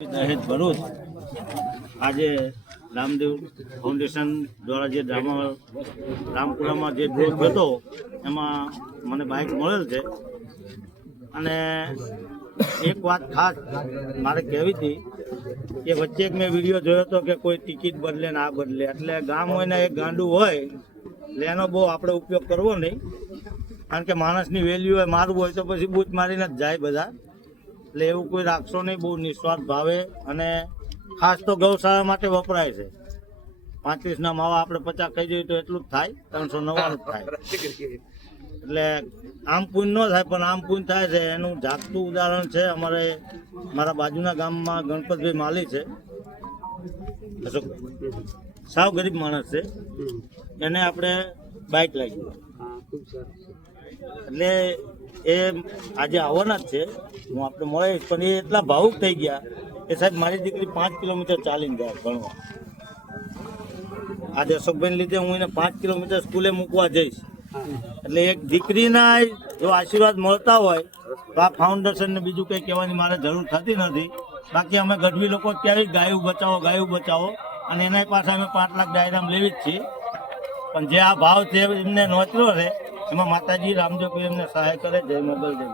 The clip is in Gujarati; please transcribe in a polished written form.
દહેજ ભરૂચ આજે રામદેવ ફાઉન્ડેશન દ્વારા જે ડ્રામા રામપુરામાં જે ડ્રો હતો એમાં મને બાઇક મળેલ છે. અને એક વાત ખાસ મારે કહેવી હતી કે વચ્ચે એક મેં વિડીયો જોયો હતો કે કોઈ ટિકિટ બદલે ને આ બદલે, એટલે ગામ હોય ને એક ગાંડું હોય એટલે એનો બહુ આપણે ઉપયોગ કરવો નહીં, કારણ કે માણસની વેલ્યુ હોય મારવું હોય તો પછી બૂચ મારીને જ જાય બધા. એટલે એવું કોઈ રાખશો નહીં, બહુ નિસ્વાર્થ ભાવે. અને ખાસ તો ગૌશાળા માટે વપરાય છે. 35ના માવા આપણે 50 કહી દઈએ તો એટલું જ થાય, 399 થાય. એટલે આમ પૂન ન થાય પણ આમ પૂન થાય છે. એનું જાગતું ઉદાહરણ છે મારા બાજુના ગામમાં ગણપતભાઈ માલી છે, સાવ ગરીબ માણસ છે, એને આપણે બાઇક લાગી. એટલે એ આજે આવવાના જ છે, હું આપણે મળીશ, પણ એ એટલા ભાવુક થઈ ગયા કે સાહેબ મારી દીકરી 5 કિલોમીટર ચાલીને જાય ભણવા. આજે અશોકભાઈને લીધે હું એને 5 કિલોમીટર સ્કૂલે મૂકવા જઈશ. એટલે એક દીકરીના જો આશીર્વાદ મળતા હોય તો આ ફાઉન્ડેશનને બીજું કંઈ કહેવાની મારે જરૂર થતી નથી. બાકી અમે ગઢવી લોકો ક્યારેય ગાયું બચાવો અને એના પાસે અમે 5 લાખ ડાયરામ લેવી જ છીએ. પણ જે આ ભાવ છે એમને નોતર્યો છે, એમાં માતાજી રામદેવ એમને સહાય કરે. જય મોગલ જય.